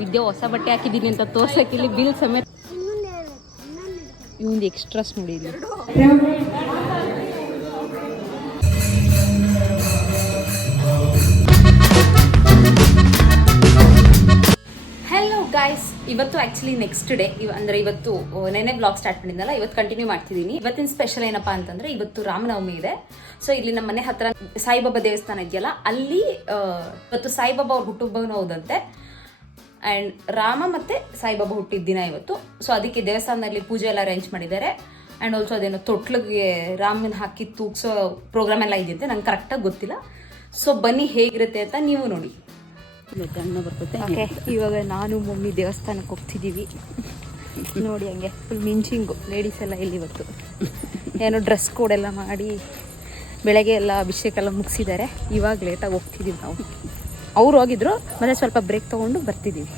ವಿದ್ಯೆ ಹೊಸ ಬಟ್ಟೆ ಹಾಕಿದ್ದೀನಿ ಅಂತ ತೋರ್ಸಕ್ಕೆ ಇಲ್ಲಿ ಬಿಲ್ ಸಮೇತ ಇವಂದು ಎಕ್ಸ್ಟ್ರಾಸ್ ನೋಡಿ ಇಲ್ಲಿ. ಹಲೋ ಗಾಯ್ಸ್, ಇವತ್ತು ಆಕ್ಚುಲಿ ನೆಕ್ಸ್ಟ್ ಡೇ ಅಂದ್ರೆ ಇವತ್ತು ನೆನೆ ಬ್ಲಾಗ್ ಸ್ಟಾರ್ಟ್ ಮಾಡಿದ್ನಲ್ಲ, ಇವತ್ತು ಕಂಟಿನ್ಯೂ ಮಾಡ್ತಿದ್ದೀನಿ. ಇವತ್ತಿನ ಸ್ಪೆಷಲ್ ಏನಪ್ಪಾ ಅಂತಂದ್ರೆ ಇವತ್ತು ರಾಮನವಮಿ ಇದೆ. ಸೊ ಇಲ್ಲಿ ನಮ್ಮ ಮನೆ ಹತ್ರ ಸಾಯಿಬಾಬಾ ದೇವಸ್ಥಾನ ಇದೆಯಲ್ಲ, ಅಲ್ಲಿ ಇವತ್ತು ಸಾಯಿಬಾಬಾ ಅವ್ರ ಹುಟ್ಟುಹಬ್ಬನೂ ಹೌದಂತೆ. ಆ್ಯಂಡ್ ರಾಮ ಮತ್ತೆ ಸಾಯಿಬಾಬಾ ಹುಟ್ಟಿದ ದಿನ ಇವತ್ತು. ಸೊ ಅದಕ್ಕೆ ದೇವಸ್ಥಾನದಲ್ಲಿ ಪೂಜೆ ಎಲ್ಲ ಅರೇಂಜ್ ಮಾಡಿದ್ದಾರೆ. ಆ್ಯಂಡ್ ಆಲ್ಸೋ ಅದೇನೋ ತೊಟ್ಲಿಗೆ ರಾಮನ ಹಾಕಿ ತೂಗ್ಸೋ ಪ್ರೋಗ್ರಾಮ್ ಎಲ್ಲ ಇದೆಯಂತೆ, ನಂಗೆ ಕರೆಕ್ಟಾಗಿ ಗೊತ್ತಿಲ್ಲ. ಸೊ ಬನ್ನಿ ಹೇಗಿರುತ್ತೆ ಅಂತ ನೀವು ನೋಡಿ. ಅನ್ನ ಬರ್ತದೆ. ಓಕೆ, ಇವಾಗ ನಾನು ಮಮ್ಮಿ ದೇವಸ್ಥಾನಕ್ಕೆ ಹೋಗ್ತಿದ್ದೀವಿ. ನೋಡಿ ಹಂಗೆ ಫುಲ್ ಮಿಂಚಿಂಗು ಲೇಡೀಸ್ ಎಲ್ಲ ಇಲ್ಲಿ ಇವತ್ತು ಏನೋ ಡ್ರೆಸ್ ಕೋಡ್ ಎಲ್ಲ ಮಾಡಿ ಬೆಳಗ್ಗೆ ಎಲ್ಲ ಅಭಿಷೇಕ ಎಲ್ಲ ಮುಗಿಸಿದ್ದಾರೆ. ಇವಾಗ ಲೇಟಾಗಿ ಹೋಗ್ತಿದ್ದೀವಿ ನಾವು. ಅವ್ರು ಹೋಗಿದ್ರು, ಮತ್ತೆ ಸ್ವಲ್ಪ ಬ್ರೇಕ್ ತೊಗೊಂಡು ಬರ್ತಿದ್ದೀವಿ.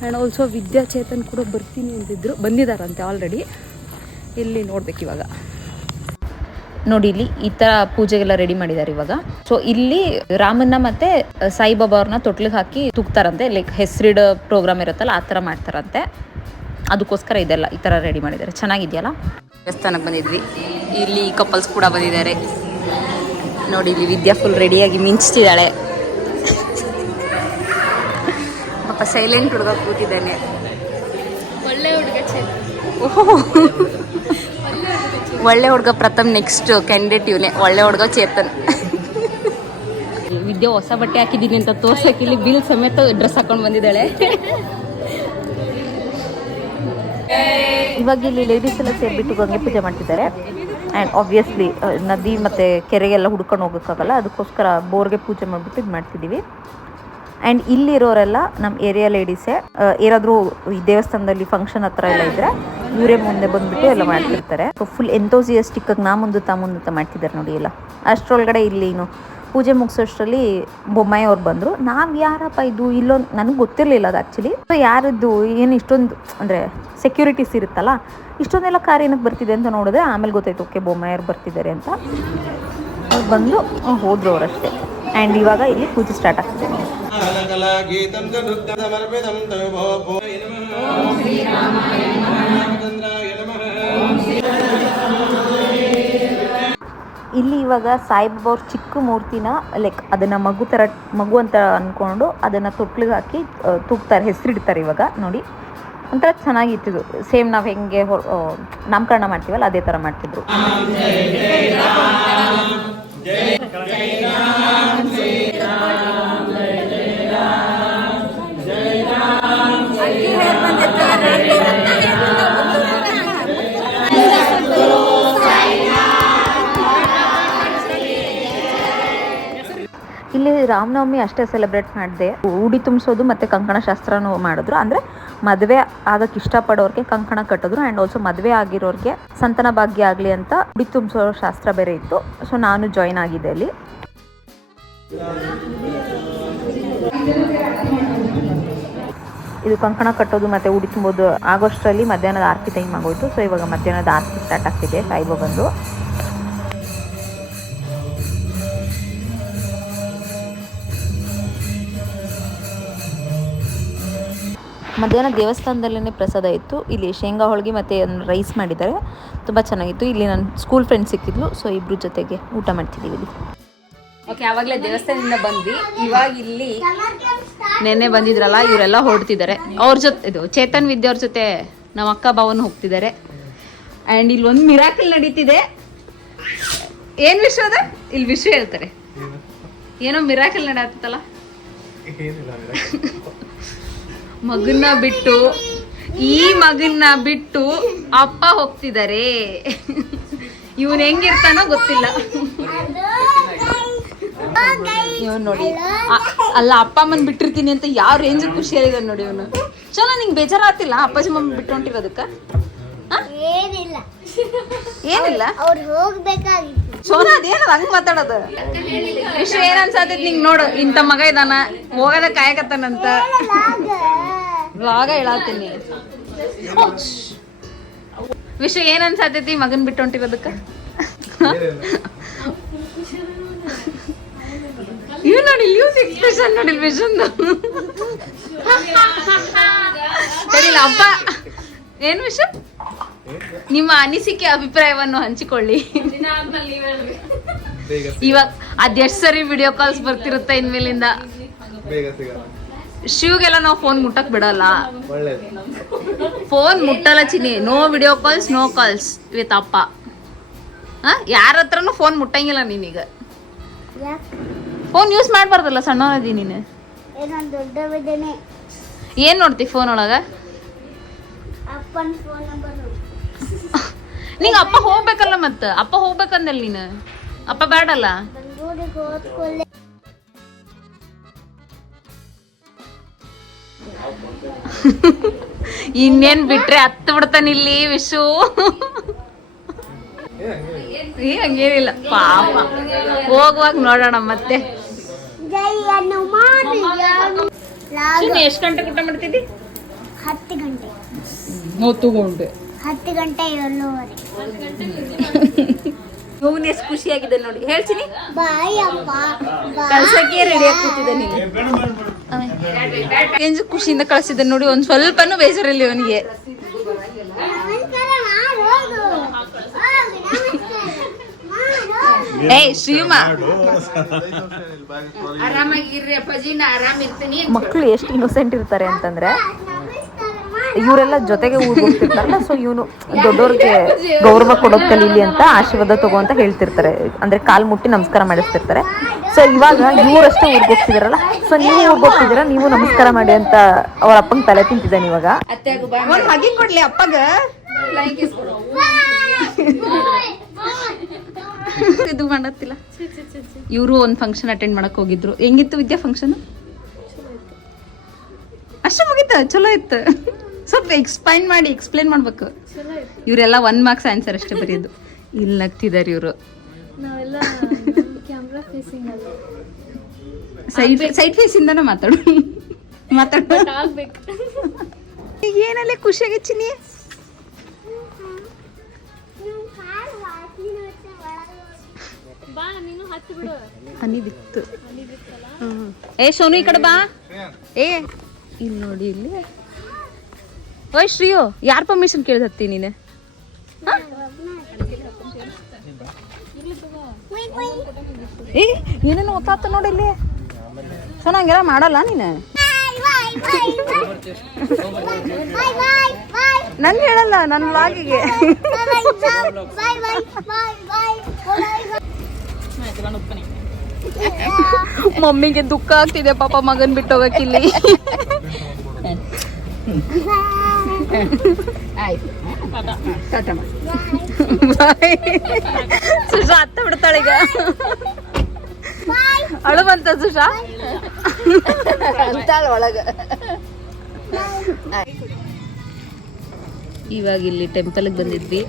ಆ್ಯಂಡ್ ಆಲ್ಸೋ ವಿದ್ಯಾಚೇತನ್ ಕೂಡ ಬರ್ತೀನಿ ಅಂತಿದ್ರು, ಬಂದಿದ್ದಾರಂತೆ ಆಲ್ರೆಡಿ. ಇಲ್ಲಿ ನೋಡ್ಬೇಕು ಇವಾಗ. ನೋಡಿ ಇಲ್ಲಿ ಈ ಥರ ಪೂಜೆಗೆಲ್ಲ ರೆಡಿ ಮಾಡಿದ್ದಾರೆ ಇವಾಗ. ಸೊ ಇಲ್ಲಿ ರಾಮನ್ನ ಮತ್ತೆ ಸಾಯಿಬಾಬಾ ಅವ್ರನ್ನ ತೊಟ್ಲಿಗೆ ಹಾಕಿ ತೂಗ್ತಾರಂತೆ. ಲೈಕ್ ಹೆಸರಿಡ ಪ್ರೋಗ್ರಾಮ್ ಇರುತ್ತಲ್ಲ, ಆ ಥರ ಮಾಡ್ತಾರಂತೆ. ಅದಕ್ಕೋಸ್ಕರ ಇದೆಲ್ಲ ಈ ಥರ ರೆಡಿ ಮಾಡಿದ್ದಾರೆ. ಚೆನ್ನಾಗಿದೆಯಲ್ಲ. ದೇವಸ್ಥಾನಕ್ಕೆ ಬಂದಿದ್ವಿ. ಇಲ್ಲಿ ಕಪಲ್ಸ್ ಕೂಡ ಬಂದಿದ್ದಾರೆ. ನೋಡಿ ಇಲ್ಲಿ ವಿದ್ಯಾ ಫುಲ್ ರೆಡಿಯಾಗಿ ಮಿಂಚ್ತಿದ್ದಾಳೆ. ಪಾಪ ಸೈಲೆಂಟ್ ಹುಡುಗ ಕೂತಿದ್ದಾನೆ. ಒಳ್ಳೆ ಹುಡುಗ. ಒಳ್ಳೆ ಹುಡುಗ ಪ್ರಥಮ್. ನೆಕ್ಸ್ಟ್ ಕ್ಯಾಂಡಿಡೇಟ್ ಇವನೇ, ಒಳ್ಳೆ ಹುಡುಗ ಚೇತನ್. ವಿದ್ಯಾ ಹೊಸ ಬಟ್ಟೆ ಹಾಕಿದ್ದೀನಿ ಅಂತ ತೋರ್ಸಕ್ಕೆ ಇಲ್ಲಿ ಬಿಲ್ ಸಮೇತ ಡ್ರೆಸ್ ಹಾಕೊಂಡು ಬಂದಿದ್ದಾಳೆ. ಇವಾಗ ಇಲ್ಲಿ ಲೇಡೀಸ್ ಎಲ್ಲ ಸೇರಿಬಿಟ್ಟು ಗಂಗೆ ಪೂಜೆ ಮಾಡ್ತಿದ್ದಾರೆ. ಆ್ಯಂಡ್ ಆಬ್ವಿಯಸ್ಲಿ ನದಿ ಮತ್ತು ಕೆರೆಗೆಲ್ಲ ಹುಡ್ಕೊಂಡು ಹೋಗೋಕ್ಕಾಗಲ್ಲ, ಅದಕ್ಕೋಸ್ಕರ ಬೋರ್ಗೆ ಪೂಜೆ ಮಾಡಿಬಿಟ್ಟು ಇದು ಮಾಡ್ತಿದ್ದೀವಿ. ಆ್ಯಂಡ್ ಇಲ್ಲಿರೋರೆಲ್ಲ ನಮ್ಮ ಏರಿಯಾ ಲೇಡೀಸೇ. ಏನಾದರೂ ಈ ದೇವಸ್ಥಾನದಲ್ಲಿ ಫಂಕ್ಷನ್ ಹತ್ರ ಎಲ್ಲ ಇದ್ದರೆ ಇವರೇ ಮುಂದೆ ಬಂದುಬಿಟ್ಟು ಎಲ್ಲ ಮಾಡ್ತಿರ್ತಾರೆ. ಸೊ ಫುಲ್ ಎಂಥೋಸಿಯಸ್ಟಿಕ್ಕಾಗಿ ನಾ ಮುಂದುತ್ತಾ ಮಾಡ್ತಿದ್ದಾರೆ ನೋಡಿ ಎಲ್ಲ. ಅಷ್ಟರೊಳಗಡೆ ಇಲ್ಲಿ ಪೂಜೆ ಮುಗಿಸೋಷ್ಟರಲ್ಲಿ ಬೊಮ್ಮಾಯಿ ಅವ್ರು ಬಂದರು. ನಾವು ಯಾರಪ್ಪ ಇದು ಇಲ್ಲೊಂದು ನನಗೆ ಗೊತ್ತಿರಲಿಲ್ಲ ಅದು ಆ್ಯಕ್ಚುಲಿ. ಸೊ ಯಾರದ್ದು ಏನು ಇಷ್ಟೊಂದು ಅಂದರೆ ಸೆಕ್ಯೂರಿಟೀಸ್ ಇರುತ್ತಲ್ಲ, ಇಷ್ಟೊಂದೆಲ್ಲ ಕಾರ್ ಏನಕ್ಕೆ ಬರ್ತಿದೆ ಅಂತ ನೋಡಿದ್ರೆ ಆಮೇಲೆ ಗೊತ್ತಾಯ್ತು, ಓಕೆ ಬೊಮ್ಮಾಯವ್ರು ಬರ್ತಿದ್ದಾರೆ ಅಂತ. ಅವ್ರು ಬಂದು ಹೋದ್ರು ಅವರಷ್ಟೇ. ಆ್ಯಂಡ್ ಇವಾಗ ಇಲ್ಲಿ ಪೂಜೆ ಸ್ಟಾರ್ಟ್ ಆಗ್ತಿದೆ. ಇಲ್ಲಿ ಇವಾಗ ಸಾಯಿಬಾಬಾ ಅವ್ರ ಚಿಕ್ಕ ಮೂರ್ತಿನ ಲೈಕ್ ಅದನ್ನು ಮಗು ಅಂತ ಅಂದ್ಕೊಂಡು ಅದನ್ನು ತೊಟ್ಲಿಗೆ ಹಾಕಿ ತೂಗ್ತಾರೆ, ಹೆಸರಿಡ್ತಾರೆ ಇವಾಗ. ನೋಡಿ ಒಂಥರ ಚೆನ್ನಾಗಿತ್ತು. ಸೇಮ್ ನಾವು ಹೆಂಗೆ ನಾಮಕರಣ ಮಾಡ್ತೀವಲ್ಲ ಅದೇ ಥರ ಮಾಡ್ತಿದ್ರು. ಇಲ್ಲಿ ರಾಮನವಮಿ ಅಷ್ಟೇ ಸೆಲೆಬ್ರೇಟ್ ಮಾಡಿದೆ. ಉಡಿ ತುಂಬಿಸೋದು ಮತ್ತು ಕಂಕಣ ಶಾಸ್ತ್ರನೂ ಮಾಡಿದ್ರು. ಅಂದರೆ ಮದುವೆ ಆಗಕ್ಕೆ ಇಷ್ಟಪಡೋರಿಗೆ ಕಂಕಣ ಕಟ್ಟಿದ್ರು. ಆ್ಯಂಡ್ ಆಲ್ಸೋ ಮದುವೆ ಆಗಿರೋರಿಗೆ ಸಂತಾನ ಭಾಗ್ಯ ಆಗಲಿ ಅಂತ ಉಡಿ ತುಂಬಿಸೋ ಶಾಸ್ತ್ರ ಬೇರೆ ಇತ್ತು. ಸೊ ನಾನು ಜಾಯ್ನ್ ಆಗಿದ್ದೆ ಅಲ್ಲಿ. ಇದು ಕಂಕಣ ಕಟ್ಟೋದು ಮತ್ತು ಉಡಿ ತುಂಬೋದು ಆಗೋಷ್ಟರಲ್ಲಿ ಮಧ್ಯಾಹ್ನದ ಆರತಿ ಟೈಮ್ ಆಗೋಯ್ತು. ಸೊ ಇವಾಗ ಮಧ್ಯಾಹ್ನದ ಆರತಿ ಸ್ಟಾರ್ಟ್ ಆಗ್ತಿದೆ ಸಾಯಿಬಾಬಂದು. ಮಧ್ಯಾಹ್ನ ದೇವಸ್ಥಾನದಲ್ಲೇ ಪ್ರಸಾದ ಇತ್ತು. ಇಲ್ಲಿ ಶೇಂಗಾ ಹೋಳಿಗೆ ಮತ್ತು ರೈಸ್ ಮಾಡಿದ್ದಾರೆ, ತುಂಬ ಚೆನ್ನಾಗಿತ್ತು. ಇಲ್ಲಿ ನನ್ನ ಸ್ಕೂಲ್ ಫ್ರೆಂಡ್ ಸಿಕ್ಕಿದ್ಲು. ಸೊ ಇಬ್ಬರು ಜೊತೆಗೆ ಊಟ ಮಾಡ್ತಿದ್ದೀವಿ ಇಲ್ಲಿ. ಓಕೆ, ಆವಾಗಲೇ ದೇವಸ್ಥಾನದಿಂದ ಬಂದ್ವಿ. ಇವಾಗ ಇಲ್ಲಿ ನೆನ್ನೆ ಬಂದಿದ್ರಲ್ಲ ಇವರೆಲ್ಲ ಹೊರಡ್ತಿದ್ದಾರೆ. ಅವ್ರ ಜೊತೆ ಇದು ಚೇತನ್ ವಿದ್ಯಾ ಅವ್ರ ಜೊತೆ ನಮ್ಮ ಅಕ್ಕ ಭಾವನು ಹೋಗ್ತಿದ್ದಾರೆ. ಆ್ಯಂಡ್ ಇಲ್ಲಿ ಒಂದು ಮಿರಾಕಲ್ ನಡೀತಿದೆ. ಏನು ವಿಷಯ ಅದ? ಇಲ್ಲಿ ವಿಷಯ ಹೇಳ್ತಾರೆ. ಏನೋ ಮಿರಾಕಲ್ ನಡತ್ತಲ್ಲ. ಮಗನ್ನ ಬಿಟ್ಟು ಅಪ್ಪ ಹೋಗ್ತಿದ್ದಾರೆ. ಇವನ್ ಹೆಂಗಿರ್ತಾನೋ ಗೊತ್ತಿಲ್ಲ. ಇವನ್ ನೋಡಿ, ಅಲ್ಲ ಅಪ್ಪ ಅಮ್ಮನ್ ಬಿಟ್ಟಿರ್ತೀನಿ ಅಂತ ಯಾವ ರೇಂಜ್ ಖುಷಿಯಾಗಿದೆ ನೋಡಿ ಇವನು. ಚಲೋ, ನಿಂಗೆ ಬೇಜಾರಾತಿಲ್ಲ ಅಪ್ಪಾಜಿ ಮಮ್ಮಿ ಬಿಟ್ಟು ಹೊಂಟಿರೋದಕ್ಕ? ಏನಿಲ್ಲ, ಸೋನಾ ಅದೇನದ ಹಂಗ ಮಾತಾಡೋದು. ವಿಷಯ ಏನ್ ಅನ್ಸಾತೈತಿ ನಿಂಗೆ? ನೋಡು, ಇಂಥ ಮಗ ಇದಾನ, ಹೋಗದ ಕಾಯಕತ್ತಾನಂತ ವ್ಲಾಗ ಹೇಳತ್ತೀನಿ. ವಿಷಯ ಏನ್ ಅನ್ಸಾತೈತಿ ಮಗನ್ ಬಿಟ್ಟು ಹೊಂಟಿರೋದಕ್ಕ? ಎಕ್ಸ್ಪ್ರೆಷನ್ ನೋಡಿ ವಿಷನ್ದು. ಸರಿಲ್ಲ ಅಪ್ಪ, ಏನು ವಿಷಯ? ನಿಮ್ಮ ಅನಿಸಿಕೆ ಅಭಿಪ್ರಾಯವನ್ನು ಹಂಚಿಕೊಳ್ಳಿ. ಇವಾಗ ಅದೆಷ್ಟು ಸರಿ ವಿಡಿಯೋ ಕಾಲ್ಸ್ ಬರ್ತಿರುತ್ತೆ ಇನ್ಮೇಲಿಂದ. ಶಿವ್ಗೆಲ್ಲ ನಾವು ಫೋನ್ ಮುಟ್ಟಕ್ ಬಿಡಲ್ಲ, ಫೋನ್ ಮುಟ್ಟಲ್ಲ ಚಿನಿ. No video calls, no calls with ಅಪ್ಪ. ಯಾರ ಹತ್ರನು ಫೋನ್ ಮುಟ್ಟಂಗಿಲ್ಲ ನೀನೀಗ. ಫೋನ್ ಯೂಸ್ ಮಾಡ್ಬಾರ್ದಲ್ಲ, ಸಣ್ಣವನದಿ ನೀನು. ಏನ್ ನೋಡ್ತಿ ಫೋನ್ ಒಳಗ? ನಿಂಗೆ ಅಪ್ಪ ಹೋಗ್ಬೇಕಲ್ಲ, ಮತ್ತ ಅಪ್ಪ ಹೋಗ್ಬೇಕಂದಲ್ ನೀನು. ಅಪ್ಪ ಬೇಡಲ್ಲ. ಇನ್ನೇನ್ ಬಿಟ್ರೆ ಹತ್ತು ಬಿಡ್ತಾನ ಇಲ್ಲಿ ವಿಶು. ಹಂಗೇನಿಲ್ಲ ಪಾಪ, ಹೋಗುವಾಗ ನೋಡೋಣ ಮತ್ತೆ. ಎಷ್ಟು ಗಂಟೆ ಊಟ ಮಾಡ್ತಿದ್ದಿ? 10 ಗಂಟೆ. 10 ಗಂಟೆ 7:30. ಇವನ್ ಎಷ್ಟು ಖುಷಿಯಾಗಿದೆ ನೋಡಿ, ಹೇಳ್ತೀನಿ. ಬಾಯ್ ಅಪ್ಪ, ಕಳ್ಸಕ್ಕೆ ರೆಡಿ ಆಗ್ತಿದ್ದೆ ನೀನು. ಏನು ಖುಷಿಯಿಂದ ಕಳ್ಸಿದ್ದೆ ನೋಡಿ, ಒಂದ್ ಸ್ವಲ್ಪನೂ ಬೇಜಾರಿಲ್ಲ ಇವನಿಗೆ. ಏಯ್ ಶ್ರೀಮಾ, ಆರಾಮಾಗಿರ್ರಿ ಅಪ್ಪಾಜಿ, ನಾ ಆರಾಮಿರ್ತೀನಿ. ಮಕ್ಕಳು ಎಷ್ಟು ಇನ್ನೋಸೆಂಟ್ ಇರ್ತಾರೆ ಅಂತಂದ್ರೆ, ಇವರೆಲ್ಲ ಜೊತೆಗೆ ಊರಿಗೆ ಹೋಗ್ತಿರ್ತಾರಲ್ಲ, ಸೊ ಇವನು ದೊಡ್ಡವ್ರಿಗೆ ಗೌರವ ಕೊಡೋದ್ ಕಲೀಲಿ ಅಂತ ಆಶೀರ್ವಾದ ತಗೋ ಅಂತ ಹೇಳ್ತಿರ್ತಾರೆ. ಅಂದ್ರೆ ಕಾಲ್ ಮುಟ್ಟಿ ನಮಸ್ಕಾರ ಮಾಡಿಸ್ತಿರ್ತಾರೆ. ಸೊ ಇವಾಗ ಇವರಷ್ಟೇ ಊರಿಗೆ ಹೋಗ್ತಿದಾರಲ್ಲ, ಸೊ ನೀವು ಊರಿಗೆ ಹೋಗ್ತಿದ್ದೀರಾ, ನೀವು ನಮಸ್ಕಾರ ಮಾಡಿ ಅಂತ ಅವ್ರ ಅಪ್ಪಂಗ್ ತಲೆ ತಿಂತಿದ್ದಾನೆ ಇವಾಗ. ಹಾಗೆ ಕೊಡ್ಲಿ ಅಪ್ಪಗ. ಇದು ಮಾಡತ್ತಿಲ್ಲ. ಇವರು ಒಂದ್ ಫಂಕ್ಷನ್ ಅಟೆಂಡ್ ಮಾಡಕ್ ಹೋಗಿದ್ರು. ಹೆಂಗಿತ್ತು ವಿದ್ಯಾ ಫಂಕ್ಷನ್? ಅಷ್ಟು ಮುಗಿತ? ಚಲೋ ಇತ್ತು. ಸ್ವಲ್ಪ ಎಕ್ಸ್ಪ್ಲೇನ್ ಮಾಡ್ಬೇಕು. ಇವರೆಲ್ಲ 1 ಮಾರ್ಕ್ಸ್ ಆನ್ಸರ್ ಅಷ್ಟೇ ಬರೆಯೋದು. ಇಲ್ಲಿ ನಗ್ತಿದಾರೆ ಇವರು. ಸೈಡ್ ಫೇಸ್ ಇಂದಾನ ಮಾತಾಡು. ಈಗ ಏನಲ್ಲೇ ಖುಷಿಯಾಗಿ ಚಿನ್ನಿ. ಹನಿ ಬಿತ್ತು. ಏ ಸೋನು ಈ ಕಡೆ ಬಾ. ಏ ಇಲ್ಲಿ ನೋಡಿ, ಇಲ್ಲಿ. ಓಯ್ ಶ್ರೀಯೋ, ಯಾರ್ ಪರ್ಮಿಷನ್ ಕೇಳಿದತ್ತಿ ನೀನು? ಏ ಏನೇನು ಓದಾತ ನೋಡಿ ಇಲ್ಲಿ. ಸೊ ನಂಗೆಲ್ಲ ಮಾಡಲ್ಲ ನೀನು. ನಂಗೆ ಹೇಳಲ್ಲ ನನ್ನ ವ್ಲಾಗಿಗೆ. ಮಮ್ಮಿಗೆ ದುಃಖ ಆಗ್ತಿದೆ ಪಾಪ, ಮಗನ್ ಬಿಟ್ಟು ಹೋಗಕ್ಕಿಲ್ಲಿ. ಸುಷಾ ಅತ್ತ ಬಿಡ್ತಾಳೆ ಈಗ. ಅಳು ಬಂತ ಸುಷಾ ಅಂತಾಳ ಒಳಗ. ಇವಾಗ ಇಲ್ಲಿ ಟೆಂಪಲ್ಗೆ ಬಂದಿದ್ವಿ.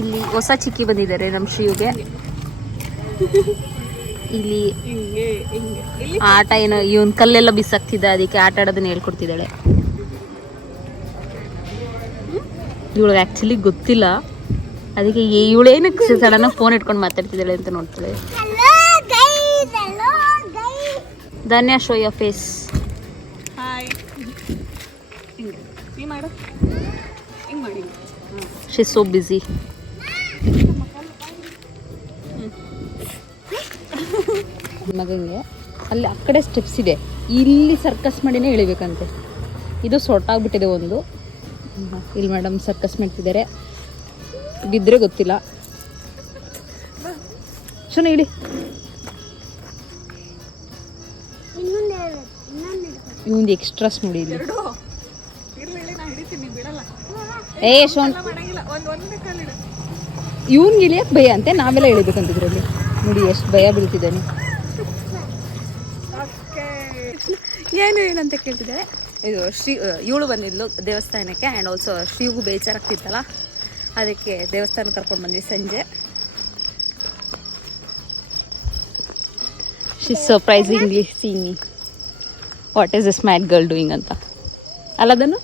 ಇಲ್ಲಿ ಹೊಸ ಚಿಕ್ಕಿ ಬಂದಿದ್ದಾರೆ ನಮ್ಮ ಶ್ರೀಯುಗೆ. ಇಲ್ಲಿ ಆಟ ಏನೋ ಇವನ್ ಕಲ್ಲೆಲ್ಲ ಬಿಸಾಕ್ತಿದ್ದ, ಅದಕ್ಕೆ ಆಟ ಆಡೋದನ್ನ ಹೇಳ್ಕೊಡ್ತಿದ್ದಾಳೆ. ಇವಳಿಗೆ ಆಕ್ಚುಲಿ ಗೊತ್ತಿಲ್ಲ, ಅದಕ್ಕೆ ಇವಳೇನಕ್ಕೆ ಸಡನ್ ಫೋನ್ ಇಟ್ಕೊಂಡು ಮಾತಾಡ್ತಿದ್ದಾಳೆ ಅಂತ ನೋಡ್ತಾಳೆ. Dhanya, show your face. She is so busy. ಮಗಂಗೆ ಅಲ್ಲಿ ಆ ಕಡೆ ಸ್ಟೆಪ್ಸ್ ಇದೆ, ಇಲ್ಲಿ ಸರ್ಕಸ್ ಮಾಡಿನೇ ಇಳಿಬೇಕಂತೆ. ಇದು ಸೊಟ್ಟಾಗ್ಬಿಟ್ಟಿದೆ ಒಂದು. ಇಲ್ಲಿ ಮೇಡಮ್ ಸರ್ಕಸ್ ಮಾಡ್ತಿದ್ದಾರೆ, ಬಿದ್ದರೆ ಗೊತ್ತಿಲ್ಲ. ಸುನ ಇಡಿ. ಇವಂದು ಎಕ್ಸ್ಟ್ರಾಸ್ ನೋಡಿ ಇಲ್ಲಿ. ಏ ಶೋನ್, ಇವನ್ಗೆ ಇಳಿಯಕ್ಕೆ ಭಯ ಅಂತೆ, ನಾವೆಲ್ಲ ಇಳಿಬೇಕಂತಿದ್ರಲ್ಲಿ. ನೋಡಿ ಎಷ್ಟು ಭಯ ಬೀಳ್ತಿದ್ದಾನೆ. ಏನಂತ ಕೇಳ್ತಿದ್ದಾರೆ. ಇದು ಇವಳು ಬಂದಿದ್ಲು ದೇವಸ್ಥಾನಕ್ಕೆ. ಆ್ಯಂಡ್ ಆಲ್ಸೋ ಶ್ರೀಗೂ ಬೇಜಾರಾಗ್ತಿತ್ತಲ್ಲ, ಅದಕ್ಕೆ ದೇವಸ್ಥಾನಕ್ಕೆ ಕರ್ಕೊಂಡು ಬಂದ್ವಿ ಸಂಜೆ. She surprisingly seeing me. What is this mad girl doing ಅಂತ ಅಲ್ಲದನ್ನು